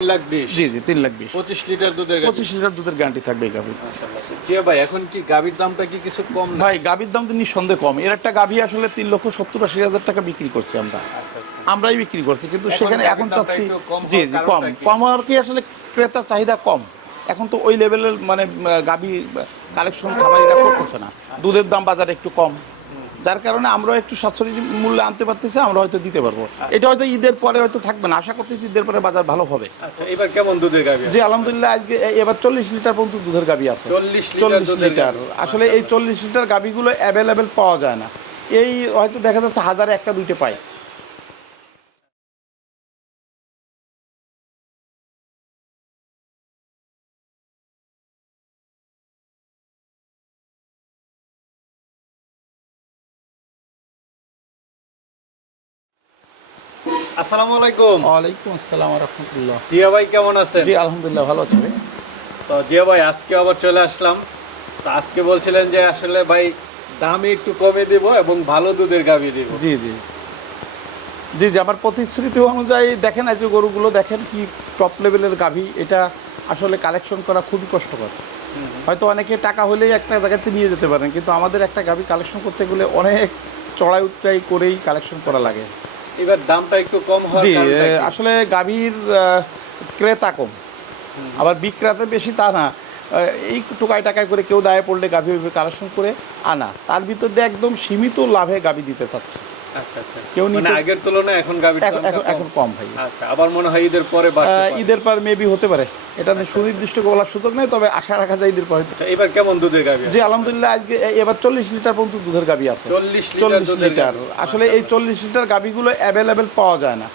তিন লাখ জি জি তিন লাখ বিশ। পঁচিশ লিটার দুধের পঁচিশ লিটার দুধের গ্যারান্টি থাকবে এই গাভি জিয়া ভাই এখন কি গাভীর দামটা কি কিছু কম ভাই গাভির দাম তো নিঃসন্দেহে কম। এর একটা গাভি আসলে তিন লক্ষ সত্তর আশি হাজার টাকা বিক্রি করছি আমরা। আমরাই বিক্রি করছি কিন্তু সেখানে এখন চাচ্ছি জি জি কম? কম হওয়ার কি আসলে ক্রেতার চাহিদা কম। এখন তো ওই লেভেলের মানে গাভি কালেকশন খাবারিরা করতেছে না। দুধের দাম বাজারে একটু কম। যার কারণে আমরা একটু সাশ্রয়ী মূল্য আনতে পারতেছি আমরা হয়তো দিতে পারব। এটা হয়তো ঈদের পরে হয়তো থাকবে না। আশা করতেছি ঈদের পরে বাজার ভালো হবে। আচ্ছা এবার কেমন দুধের গাভি জি আলহামদুলিল্লাহ আজকে এবার চল্লিশ লিটার পর্যন্ত দুধের গাবি আছে। চল্লিশ লিটার আসলে এই চল্লিশ লিটার গাবিগুলো অ্যাভেলেবেল পাওয়া যায় না। এই হয়তো দেখা যাচ্ছে হাজারে একটা দুইটা পাই আসসালামু আলাইকুম। ওয়ালাইকুম আসসালাম রহমতুল্লাহ। জিয়া ভাই কেমন আছেন? জি আলহামদুলিল্লাহ ভালো আছি ভাই। তো জিয়া ভাই আজকে আবার চলে আসলাম। তো আজকে বলছিলেন যে আসলে ভাই দামে একটু কমে দিব এবং ভালো দুধের গাভী দিব। জি জি। জি জি আমার প্রতিশ্রুতি অনুযায়ী দেখেন এই যে গরুগুলো দেখেন কি টপ লেভেলের গাভী। এটা আসলে কালেকশন করা খুবই কষ্টকর। হয়তো অনেকে টাকা হলেই একটা জায়গাতে নিয়ে যেতে পারেন কিন্তু আমাদের একটা গাভী কালেকশন করতে গেলে অনেক চড়াই উৎরাই করেই কালেকশন করা লাগে। এবার দামটা একটু কম জি? আসলে গাভীর ক্রেতা কম। আবার বিক্রেতা বেশি তা না। এই টোকায় টাকায় করে কেউ দায়ে পড়লে গাভী কালেকশন করে আনা। তার ভিতর দিয়ে একদম সীমিত লাভে গাভী দিতে চাচ্ছে আচ্ছা কেউ মানে নিতে- আগের তুলনায় এখন গাভীর এখন এখন এখন কম ভাই। আচ্ছা আবার মনে হয় ঈদের পরে বাড়তে আহ, পারে। ঈদের পর মেবি হতে পারে। এটা সুনির্দিষ্ট বলার সুযোগ নেই তবে আশা রাখা যায় ঈদের পর। আচ্ছা এবার কেমন দুধের গাভী জি আলহামদুলিল্লাহ আজকে এবার চল্লিশ লিটার পর্যন্ত দুধের গাবি আছে। 40 চল্লিশ লিটার। আসলে এই চল্লিশ লিটার গাবিগুলো অ্যাভেলেবেল পাওয়া যায় না।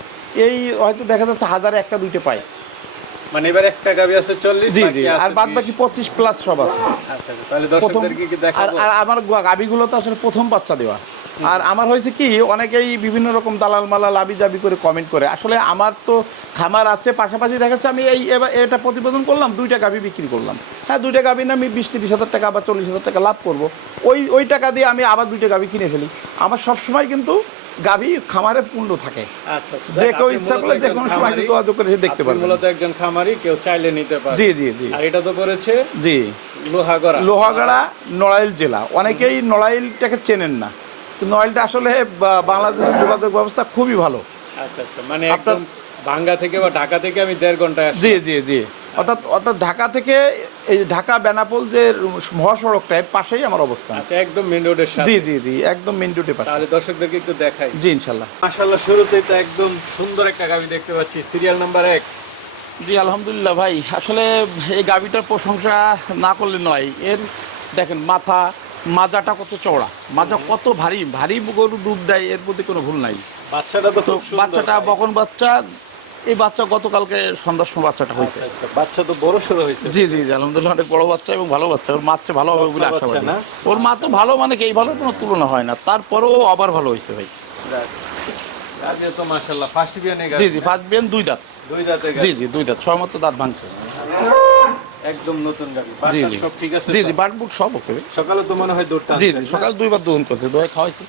এই হয়তো দেখা যাচ্ছে হাজারে একটা দুইটা পাই মানে এবার একটা গাভী আছে চল্লিশ জি জি। আর বাদ বাকি পঁচিশ প্লাস সব আছে। আচ্ছা আচ্ছা, তাহলে প্রথম কি আর দেখাবো? আর আমার গাবিগুলো তো আসলে প্রথম বাচ্চা দেওয়া। আর আমার হয়েছে কি অনেকেই বিভিন্ন রকম দালাল মালাল আবি জাবি করে কমেন্ট করে। আসলে আমার তো খামার আছে পাশাপাশি দেখাচ্ছে আমি এই এটা প্রতিবেদন করলাম দুইটা গাভি বিক্রি করলাম। হ্যাঁ দুইটা গাভি না আমি বিশ তিরিশ হাজার টাকা বা চল্লিশ হাজার টাকা লাভ করব। ওই ওই টাকা দিয়ে আমি আবার দুইটা গাভি কিনে ফেলি। আমার সবসময় কিন্তু গাভি খামারে পূর্ণ থাকে। আচ্ছা আচ্ছা, যে কেউ ইচ্ছা করলে যে কোনো সময় যোগাযোগ করে দেখতে পারবেন। মূলত একজন খামারি কেউ চাইলে নিতে পারে। জি জি জি। আর এটা তো করেছে জি। লোহাগড়া। লোহাগড়া নড়াইল জেলা। অনেকেই নড়াইলটাকে চেনেন না। কিন্তু নড়াইলটা আসলে বাংলাদেশের যোগাযোগ ব্যবস্থা খুবই ভালো। আচ্ছা আচ্ছা মানে আপনার- ভাঙ্গা থেকে বা ঢাকা থেকে আমি দেড় ঘন্টায় জি জি জি। অর্থাৎ অর্থাৎ ঢাকা থেকে এই ঢাকা বেনাপোল যে মহাসড়কটা এর পাশেই আমার অবস্থান। আচ্ছা একদম মেন রোডের সাথে জি জি জি একদম মেন রুটে পাশে। তাহলে দর্শকদেরকে একটু দেখাই। জি ইনশাল্লাহ। মাশাআল্লাহ শুরুতেই তো একদম সুন্দর একটা গাভী দেখতে পাচ্ছি। সিরিয়াল নাম্বার এক। জি আলহামদুলিল্লাহ ভাই। আসলে এই গাভিটার প্রশংসা না করলে নয়। এর দেখেন মাথা মাজাটা কত চওড়া? মাজা কত ভারী? ভারী গরু দুধ দেয় এর প্রতি কোনো ভুল নাই। বাচ্চাটা তো বাচ্চাটা বকন বাচ্চা এই বাচ্চা গতকালকে সন্ধ্যার সময় বাচ্চাটা হয়েছে। আচ্ছা, আচ্ছা, বাচ্চা তো বড় সড়ো হয়েছে। জি জি আলহামদুলিল্লাহ অনেক বড় বাচ্চা এবং ভালো বাচ্চা। ওর মা চেয়ে ভালো হবে বলে আশাবাদী। না? ওর মা তো ভালো মানে কি এই ভালো কোনো তুলনা হয় না। তারপরেও আবার ভালো হয়েছে ভাই। জি জি ফার্স্ট বিয়ান দুই দাঁত। দুই দাঁতে জি জি দুই দাঁত। ছয় মতো দাঁত ভাঙছে। একদম নতুন গাভী জি জি। সব ঠিক আছে জি তো? জি বাট সব ওকে। সকালে তো মনে হয় দৌড়টা জি জি সকাল দুইবার দোহন করছে দোয়া খাওয়াইছি।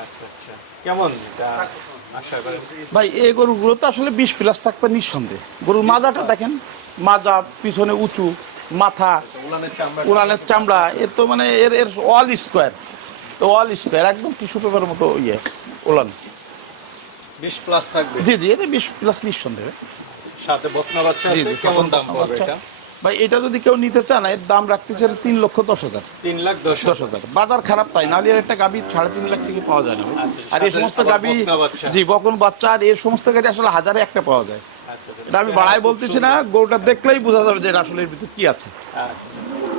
আচ্ছা আচ্ছা। কেমন করেন ভাই। এই গরুগুলো তো আসলে বিশ প্লাস থাকবে নিঃসন্দেহ। গরুর মাজাটা দেখেন মাজা পিছনে উঁচু মাথা উলানের চামড়া উড়ানের চামড়া এর তো মানে এর এর অল স্কোয়ার। অল স্কোয়ার একদম টিস্যু পেপারের মতো ইয়ে ওলান 20 প্লাস থাকবে? জি জি এটা বিশ প্লাস নিঃসন্দেহ। সাথে বকনা বাচ্চা আছে কেমন দাম পড়বে এটা? ভাই এটা যদি কেউ নিতে চান এর দাম রাখতেছে তিন লক্ষ দশ হাজার। তিন লাখ 10 দশ হাজার। বাজার খারাপ তাই নাহলে এর একটা গাবি সাড়ে তিন লাখ থেকে পাওয়া যায় না আচ্ছা, আর এই সমস্ত গাবি জি বকন বাচ্চা আর এর সমস্ত গাড়ি আসলে হাজারে একটা পাওয়া যায়। আচ্ছা, এটা আমি বাড়াই বলতেছি না গরুটা দেখলেই বোঝা যাবে যে আসলে এর ভিতরে কি আছে। আচ্ছা।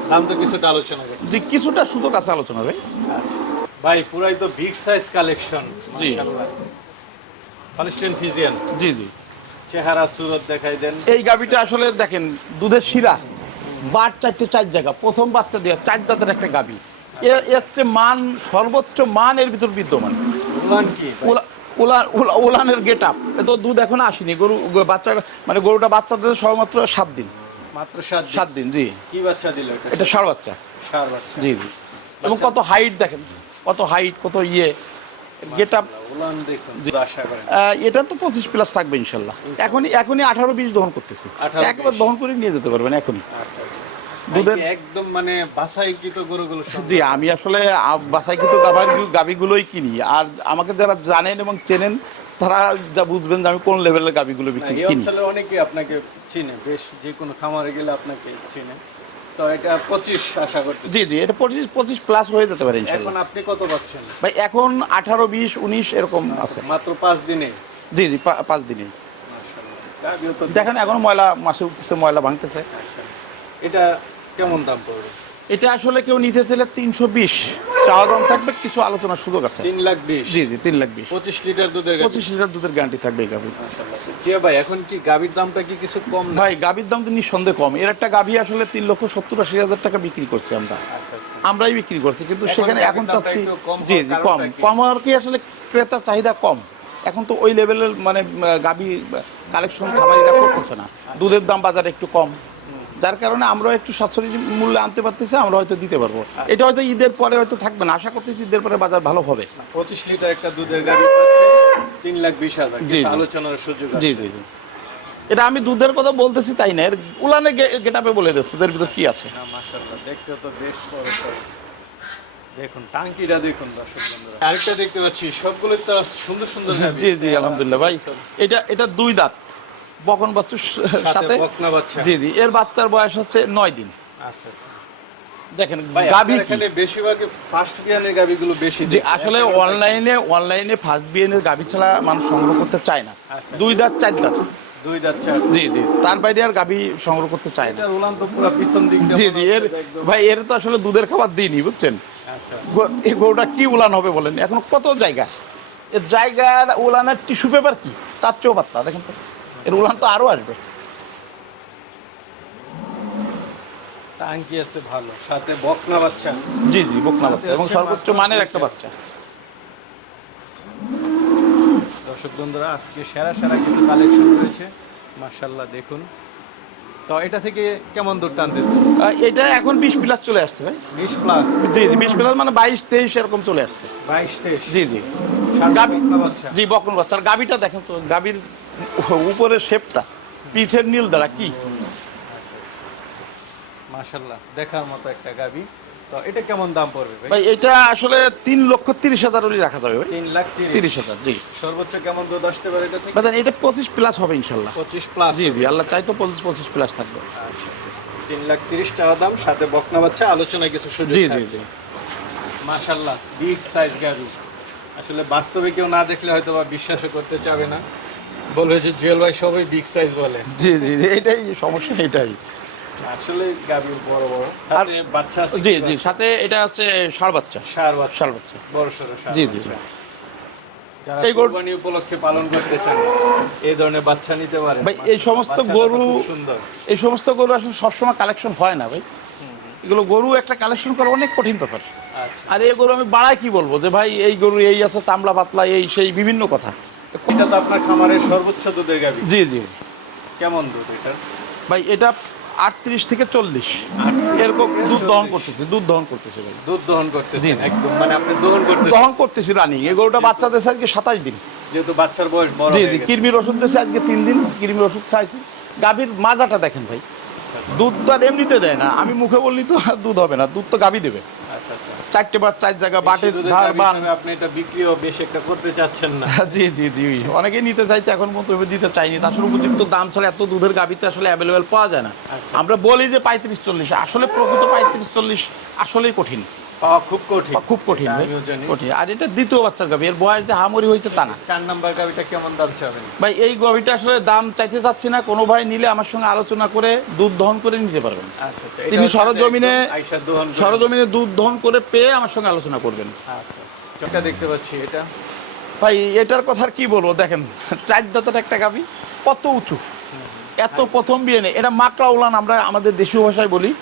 দাম তো কিছুটা আলোচনা যে কিছুটা সুযোগ আছে আলোচনা ভাই। আচ্ছা। ভাই পুরাই তো বিগ সাইজ কালেকশন জি। ফিজিয়ান জি জি। চেহারা সুরত দেখাই দেন। এই গাবিটা আসলে দেখেন দুধের শিরা। বার চারটে চার জায়গা। প্রথম বাচ্চা দেওয়া চার দাঁতের একটা গাবি এর চেয়ে মান সর্বোচ্চ মান এর ভিতর বিদ্যমান। উলান কি? ভাই? উলা- উলা- উলা- উলানের গেট আপ তো দুধ এখন আসেনি। গরু বাচ্চা মানে গরুটা বাচ্চা দিতে সবেমাত্র সাত দিন। মাত্র সাত দিন। সাত দিন জি। কি বাচ্চা দিল এটা? এটা ষাড় বাচ্চা। সার বাচ্চা। জি জি। এবং কত হাইট দেখেন। কত হাইট কত ইয়ে। গেট আপ এটা তো পঁচিশ প্লাস থাকবে ইনশাল্লাহ। এখনই এখনই আঠারো বিশ দহন করতেছি। একবার দহন করে নিয়ে যেতে পারবেন এখনই। দুধের দুধের- একদম মানে বাসাইকৃত গরুগুলো জি আমি আসলে গাভার গাবিগুলোই কিনি। আর আমাকে যারা জানেন এবং চেনেন তারা যা বুঝবেন যে আমি কোন লেভেলের বিক্রি কিনি। অনেকেই আপনাকে চিনে বেশ যে কোনো খামারে গেলে আপনাকে চিনে। তো এটা পঁচিশ আশা করতেছি। জি জি এটা পঁচিশ পঁচিশ প্লাস হয়ে যেতে পারে এখন আপনি কত পাচ্ছেন? ভাই এখন আঠারো বিশ উনিশ এরকম আছে। মাত্র দিনে? জি জি দিনে। দেখেন এখন ময়লা মাসে উঠতেছে ময়লা ভাঙতেছে। এটা কেমন দাম পড়বে? এটা আসলে কেউ নিতে চাইলে তিনশো বিশ। চাওয়া দাম থাকবে কিছু আলোচনার সুযোগ আছে। তিন লাখ বিশ। জি জি তিন লাখ বিশ। পঁচিশ লিটার দুধের পঁচিশ লিটার দুধের গ্যারান্টি থাকবে এই গাভি জিয়া ভাই এখন কি গাভীর দামটা কি কিছু কম ভাই গাভির দাম তো নিঃসন্দেহে কম। এর একটা গাভি আসলে তিন লক্ষ সত্তর আশি হাজার টাকা বিক্রি করছি আমরা। আচ্ছা আচ্ছা। আমরাই বিক্রি করছি কিন্তু সেখানে এখন চাচ্ছি জি জি কম? কম হওয়ার কি আসলে ক্রেতার চাহিদা কম। এখন তো ওই লেভেলের মানে গাভি কালেকশন খামারিরা করতেছে না। দুধের দাম বাজারে একটু কম। যার কারণে আমরা একটু সাশ্রয়ী মূল্যে আনতে পারতেছি আমরা হয়তো দিতে পারব। এটা হয়তো ঈদের পরে হয়তো থাকবে না। আশা করতেছি ঈদের পরে বাজার ভালো হবে। পঁচিশ লিটার একটা দুধের গাড়ি পাচ্ছে তিন লাখ বিশ হাজার। জি, জি। আলোচনার সুযোগ আছে। জি জি। জি এটা আমি দুধের কথা বলতেছি তাই না? এর উলানে গেটাপে বলে দিচ্ছে এর ভিতর কি আছে? না মাশাআল্লাহ দেখতে তো বেশ বড় সড়ো। দেখুন টাঙ্কিটা দেখুন দর্শক বন্ধুরা। আরেকটা দেখতে পাচ্ছি সবগুলো তো সুন্দর সুন্দর গাভী। জি জি আলহামদুলিল্লাহ ভাই। এটা এটা দুই দাঁত। বকন বাচ্চুর সাথে জি জি। এর বাচ্চার বয়স হচ্ছে নয় দিন। আচ্ছা আচ্ছা। দেখেন গাভী এখানে ফার্স্ট বিয়ানের গাভীগুলো বেশি যে আসলে অনলাইনে অনলাইনে ফার্স্ট বিএনের গাভী ছাড়া মানুষ সংগ্রহ করতে চায় না। আচ্ছা। দুই দাঁত চার দাঁত। দুই দাঁত চার জি জি। তার বাইরে আর গাভী সংগ্রহ করতে চায় না। উলান তো পুরো পিছন দিক জি জি। এর ভাই এর তো আসলে দুধের খাবার দিইনি বুঝছেন? আচ্ছা। এই গরুটা কি উলান হবে বলেন? এখন কত জায়গা? এর জায়গার উলানের টিস্যু পেপার কি? তার চেয়েও পাতলা দেখেন তো। এর উলান তো আরও আসবে। টাঙ্কি আছে ভালো সাথে বকনা বাচ্চা। জি জি বকনা বাচ্চা এবং সর্বোচ্চ মানের একটা বাচ্চা। দর্শক বন্ধুরা আজকে সেরা সেরা কিছু কালেকশন রয়েছে। মার্শাল্লাহ দেখুন। তো এটা থেকে কেমন দূর টানতেছে? এটা এখন বিশ প্লাস চলে আসছে ভাই। বিশ প্লাস জি জি বিশ প্লাস মানে বাইশ তেইশ এরকম চলে আসছে। বাইশ তেইশ? জি জি। বাচ্চা। জি বকন বাচ্চা। আর গাভীটা দেখেন তো গাভীর উপরের শেপটা পিঠের নীল দ্বারা কি? মার্শাল্লাহ দেখার মতো একটা গাভী তো এটা কেমন দাম পড়বে ভাই? এটা আসলে তিন লক্ষ তিরিশ হাজার রাখা যাবে ভাই। তিন লাখ তিরিশ। হাজার জি। সর্বোচ্চ কেমন দুধ আসতে পারে এটা থেকে? এটা পঁচিশ প্লাস হবে ইনশাল্লাহ পঁচিশ প্লাস জি জি আল্লাহ চাই তো পঁচিশ পঁচিশ প্লাস থাকবে। আচ্ছা তিন লাখ তিরিশ টাকা দাম সাথে বকনা বাচ্চা আলোচনায় কিছু সুযোগ জি জি জি। মাশাল্লাহ বিগ সাইজ গাভী আসলে বাস্তবে কেউ না দেখলে হয়তো বা বিশ্বাসও করতে চাবে না। বলবে যে জুয়েল ভাই সবাই বিগ সাইজ বলে। জি জি এটাই সমস্যা এটাই। আসলে গাভী বড় বড়। আর- সাথে বাচ্চা জি জি সাথে এটা আছে ষাড় বাচ্চা। ষাঁড় বাচ্চা। ষাড় বাচ্চা। বড় সড়ো ষাঁড় জি, জি, এই গরু- কোরবানি উপলক্ষে পালন করতে চান এই ধরনের বাচ্চা নিতে পারে ভাই, এই সমস্ত গরু- সুন্দর। এই সমস্ত গরু আসলে সবসময় কালেকশন হয় না ভাই। এগুলো গরু একটা কালেকশন করা অনেক কঠিন ব্যাপার। আচ্ছা। আর এই গরু আমি বাড়ায় কি বলব যে ভাই এই গরু এই আছে চামড়া পাতলা এই সেই বিভিন্ন কথা। এটা তো আপনার খামারের সর্বোচ্চ দুধের গাভী। জি জি। কেমন দুধ এটা? ভাই এটা আটত্রিশ থেকে চল্লিশ। এরকম দুধ দহন 40 করতেছে দুধ দহন করতেছে ভাই। দুধ দহন করতেছে। একদম মানে আপনি দহন করতেছেন। দহন করতেছি রানিং এই গরুটা বাচ্চাদের আজকে সাতাশ দিন। যেহেতু বাচ্চার বয়স বড় জি জি গেছে। কিরমির ওষুধ দিয়েছে আজকে তিন দিন কিরমির ওষুধ খাইছি। গাভীর মাজাটা দেখেন ভাই। দুধ তো আর এমনিতে দেয় না আমি মুখে বললি তো আর দুধ হবে না দুধ তো গাভী দেবে। চারটে বা চার জায়গা বাটির ধার বান। আপনি এটা বিক্রিও বেশ একটা করতে চাচ্ছেন না। জি জি জি। অনেকেই নিতে চাইছে এখন পর্যন্ত দিতে চাইনি। আসলে উপযুক্ত দাম ছাড়া এত দুধের গাভিতে আসলে অ্যাভেলেবেল পাওয়া যায় না। আচ্ছা। আমরা বলি যে পঁয়ত্রিশ চল্লিশ। আসলে প্রকৃত পঁয়ত্রিশ চল্লিশ আসলেই কঠিন। পাওয়া খুব কঠিন। খুব কঠিন ভাই। কঠিন। আর এটা দ্বিতীয় বাচ্চার গাভী। এর বয়স যে হামরি হয়েছে তা না। চার নাম্বার গাভিটা কেমন দাম চাবেন? ভাই এই গাভীটা আসলে দাম চাইতে চাচ্ছি না। কোনো ভাই নিলে আমার সঙ্গে আলোচনা করে দুধ দহন করে নিতে পারবেন। আচ্ছা আচ্ছা তিনি সরজমিনে- সরজমিনে দুধ দহন করে পেয়ে আমার সঙ্গে আলোচনা করবেন। আচ্ছা চোখটা দেখতে পাচ্ছি এটা। ভাই এটার কথা আর কি বলব? দেখেন চার দাঁতের একটা গাভী কত উঁচু। এত প্রথম বিয়ে নেই। এটা মাকড়া উলান আমরা আমাদের দেশীয় ভাষায় বলি।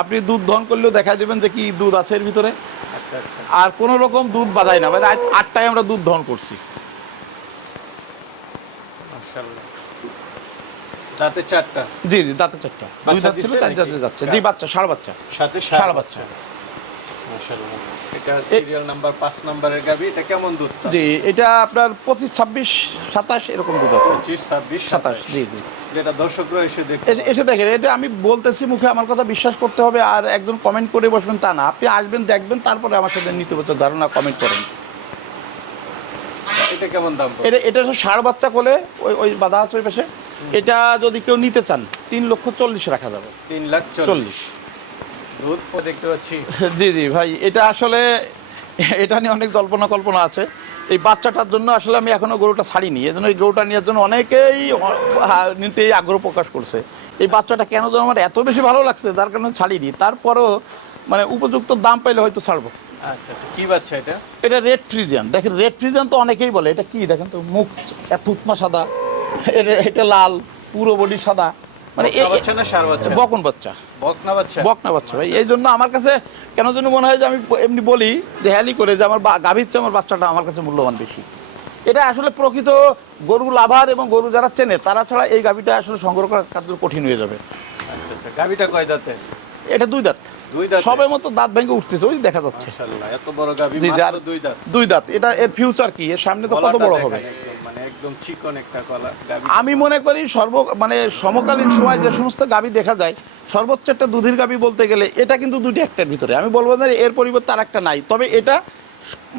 আপনি দুধ দহন করলেও দেখা দেবেন যে কি দুধ আছে এর ভিতরে। আচ্ছা আচ্ছা। আর কোনো রকম দুধ বাধাই না। মানে আটটায় আমরা দুধ দহন করছি। দাঁতে চারটা? জি জি দাঁতে চারটা। দুই দাঁত ছিল চার দাঁতে যাচ্ছে। জি বাচ্চা ষাড় বাচ্চা। ষাঁড় বাচ্চা। বাচ্চা মাশাআল্লাহ এটা সিরিয়াল নাম্বার পাঁচ নাম্বারের গাবি এটা কেমন দুধ জি এটা আপনার পঁচিশ ছাব্বিশ সাতাশ এরকম দুধ আছে। পঁচিশ ছাব্বিশ সাতাশ সাতাশ। জি জি। যেটা দর্শকরা এসে দেখতে এসে- এসে দেখেন এটা আমি বলতেছি মুখে আমার কথা বিশ্বাস করতে হবে আর একজন কমেন্ট করে বসবেন তা না। আপনি আসবেন দেখবেন তারপরে আমার সাথে নীতিগত ধারণা কমেন্ট করেন। এটা কেমন দাম এটা এটা ষাড় বাচ্চা কোলে ওই ওই বাধা আছে ওই পাশে। এটা যদি কেউ নিতে চান তিন লক্ষ চল্লিশ রাখা যাবে। তিন লাখ চল্লিশ। দেখতে পাচ্ছি। জি জি ভাই এটা আসলে এটা নিয়ে অনেক জল্পনা কল্পনা আছে। এই বাচ্চাটার জন্য আসলে আমি এখনও গরুটা ছাড়িনি। এই জন্য এই গরুটা নেওয়ার জন্য অনেকেই অ- হা- নিতে আগ্রহ প্রকাশ করছে। এই বাচ্চাটা কেন যেন আমার এত বেশি ভালো লাগছে যার কারণে ছাড়িনি। তারপরও মানে উপযুক্ত দাম পাইলে হয়তো ছাড়বো। আচ্ছা আচ্ছা কি বাচ্চা এটা? এটা রেড দেখেন রেড তো অনেকেই বলে এটা কি? দেখেন তো মুখ এত উৎমা সাদা এটা- এটা লাল পুরো বডি সাদা। মানে বকনা বাচ্চা বকন বাচ্চা বকনা বাচ্চা ভাই। এই জন্য আমার কাছে কেন যেন মনে হয় যে আমি এমনি বলি যে হ্যালি করে যে আমার গাভীর চেয়ে আমার বাচ্চাটা আমার কাছে মূল্যবান বেশি। এটা আসলে প্রকৃত গরু লাভার এবং গরু যারা চেনে তারা ছাড়া এই গাভীটা আসলে সংগ্রহ করা কার্য কঠিন হয়ে যাবে। আচ্ছা আচ্ছা। কয় দাঁতে? এটা দুই দাঁত। দুই দাঁত? সবের মতো দাঁত ভেঙে উঠতেছে ওই দেখা যাচ্ছে। এত বড় দুই দাঁত। দুই দাঁত। এটা এর ফিউচার কি? এর সামনে তো কত বড় হবে? মানে একদম চিকন একটা কলা আমি মনে করি সর্ব মানে সমকালীন সময় যে সমস্ত গাবি দেখা যায় সর্বোচ্চ একটা দুধের গাবি বলতে গেলে এটা কিন্তু দুটি একটার ভিতরে। আমি বলব না এর পরিবর্তে আর একটা নাই তবে এটা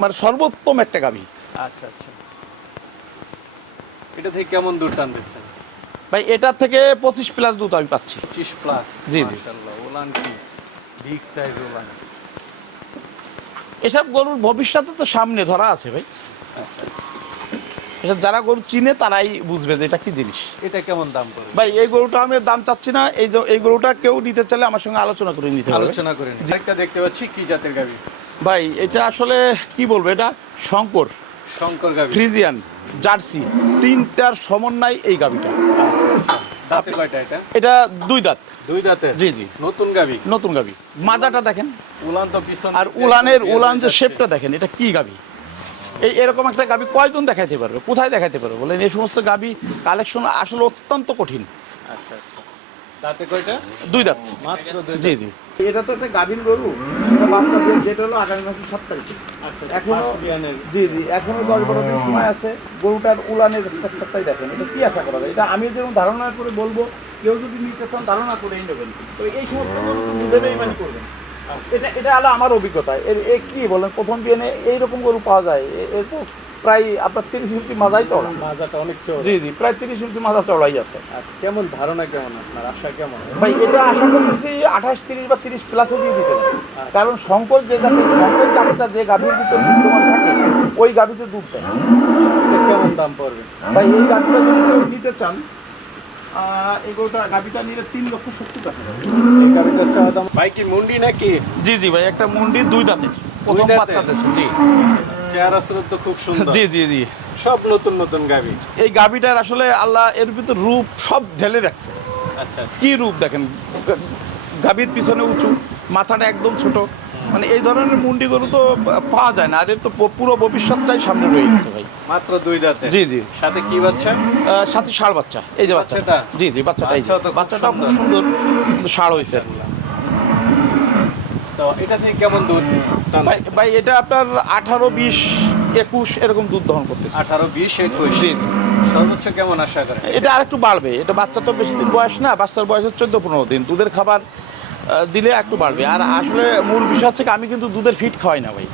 মানে সর্বোত্তম একটা গাবি আচ্ছা আচ্ছা। এটা থেকে কেমন দুধ টানতেছে ভাই এটার থেকে পঁচিশ প্লাস দুধ আমি পাচ্ছি। পঁচিশ প্লাস জি, জি। ওলান কি? বিগ সাইজ ওলান। এসব গরুর ভবিষ্যতে তো সামনে ধরা আছে ভাই। এসব যারা গরু চিনে তারাই বুঝবে যে এটা কি জিনিস। এটা কেমন দাম পড়বে ভাই এই গরুটা আমি দাম চাচ্ছি না এই এই গরুটা কেউ নিতে চাইলে আমার সঙ্গে আলোচনা করে নিতে হবে। আলোচনা করেন একটা দেখতে পাচ্ছি কি জাতের গাবি ভাই এটা আসলে কি বলব এটা শঙ্কর। শঙ্কর গাবি ফ্রিজিয়ান জার্সি তিনটার সমন্বয় এই গাবিটা আচ্ছা দাঁতে কয়টা এটা? এটা দুই দাঁত। দুই দাঁতে? জি জি। নতুন গাবি নতুন গাবি মাজাটা দেখেন। উলান তো পিছন আর উলানের উলান যে। শেপটা দেখেন এটা কি গাবি এই এরকম একটা গাবি কয়জন দেখাইতে পারবে? কোথায় দেখাইতে পারবে বলেন? এই সমস্ত গাবি কালেকশন আসলে অত্যন্ত কঠিন। আচ্ছা আচ্ছা। দাঁতে কয়টা? দুই দাঁত। মাত্র জি জি। এটা তো একটা গাভীর গরু। বাচ্চা যেটা হলো আগামী মাসের সাত তারিখে। আচ্ছা এখনও জি জি। এখনও দশ বারো দিন সময় আছে। গরুটার উলানের স্ট্রাকচারটাই দেখেন। এটা কি আশা করা যায়? এটা আমি যেরকম ধারণা করে বলব কেউ যদি নিতে চান ধারণা করেই নেবেন। তো এই সমস্ত গরু দুধে বেইমানি করবেন। এটা এটা হলো আমার অভিজ্ঞতা। এর এ কি বলেন প্রথম এইরকম গরু পাওয়া যায় এ- এর তো প্রায় আপনার তিরিশ ইঞ্চি মাজাই চড়া মাজাটা অনেক জি জি প্রায় তিরিশ ইঞ্চি মাজা চড়াই আছে। আচ্ছা কেমন ধারণা কেমন আপনার? আশা কেমন? ভাই এটা আশা করতেছি আঠাশ তিরিশ বা তিরিশ প্লাসও দিয়ে দিতে পারে। কারণ শঙ্কর যে জাতের শঙ্কর জাতটা যে গাভীর ভিতর বিদ্যমান থাকে ওই গাভীতে দুধ দেয়। কেমন দাম পড়বে? ভাই এই গাভীটা যদি নিতে চান আহ, এই গরুটা নিলে তিন লক্ষ সত্তর টাকা। এই গাড়িটা চাওয়া দাম ভাই কি মুন্ডি নাকি? জি জি ভাই একটা মুন্ডি দুই দাঁতের। প্রথম বাচ্চা দিয়েছে জি। চেহারা স্রোত তো খুব সুন্দর। জি জি জি। সব নতুন নতুন গাবি এই গাভীটার আসলে আল্লাহ এর ভিতর রূপ সব ঢেলে রাখছে। আচ্ছা। কি রূপ দেখেন? গাভীর পিছনে উঁচু মাথাটা একদম ছোট। মানে এই ধরনের মুন্ডি গরু তো পাওয়া যায় না আর এর তো পুরো ভবিষ্যৎটাই সামনে রয়ে গেছে ভাই। মাত্র দুই দাঁতে? জি জি। সাথে কি বাচ্চা? সাথে ষাড় বাচ্চা এই যে বাচ্চাটা। বাচ্চাটা? জি জি বাচ্চাটা এই তো খুব সুন্দর। কিন্তু ষাড় হয়েছে। আর তো এটা থেকে কেমন দুধ ভাই ভাই এটা আপনার আঠারো বিশ একুশ এরকম দুধ দহন করতেছে। আঠারো বিশ একুশ? জি জি। সর্বোচ্চ কেমন আশা করেন? এটা আর একটু বাড়বে এটা বাচ্চা তো বেশি দিন বয়স না বাচ্চার বয়স হচ্ছে চোদ্দ পনেরো দিন। দুধের খাবার দিলে একটু বাড়বে। আর আসলে মূল বিষয় হচ্ছে আমি কিন্তু দুধের ফিট খাওয়াই না ভাই।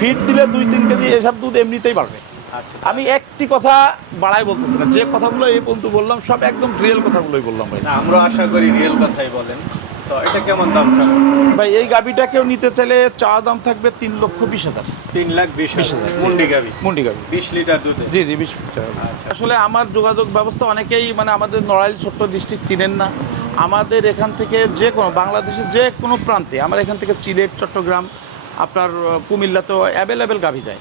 ফিট দিলে দুই তিন কেজি এসব দুধ এমনিতেই বাড়বে। আচ্ছা। আমি একটি কথা বাড়াই বলতেছি না যে কথাগুলো এই পর্যন্ত বললাম সব একদম রিয়েল কথাগুলোই বললাম ভাই। না আমরা আশা করি রিয়েল কথাই বলেন। তো এটা কেমন দাম চান? ভাই এই গাবিটা কেউ নিতে চাইলে চাওয়া দাম থাকবে তিন লক্ষ বিশ হাজার। তিন লাখ বিশ হাজার। মুন্ডি গাবি মুন্ডি গাবি বিশ লিটার দুধে? জি জি বিশ টাকা আচ্ছা। আসলে আমার যোগাযোগ ব্যবস্থা অনেকেই মানে আমাদের নড়াইল ছোট্ট ডিস্ট্রিক্ট চিনেন না। আমাদের এখান থেকে যে কোনো বাংলাদেশের যে কোনো প্রান্তে আমার এখান থেকে চিলেট চট্টগ্রাম আপনার আহ, কুমিল্লাতেও অ্যাভেলেবেল গাভি যায়।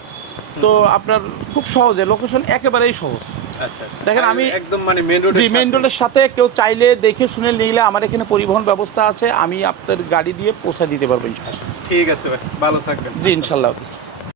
তো আপনার খুব সহজে লোকেশন একেবারেই সহজ। আচ্ছা আচ্ছা। দেখেন, আমি- একদম মানে মেন রোডের সাথে। কেউ চাইলে দেখে শুনে নিলে আমার এখানে পরিবহন ব্যবস্থা আছে আমি আপনার গাড়ি দিয়ে পৌঁছে দিতে পারব ঠিক আছে ভাই ভালো থাকবেন। জি ইনশাল্লাহ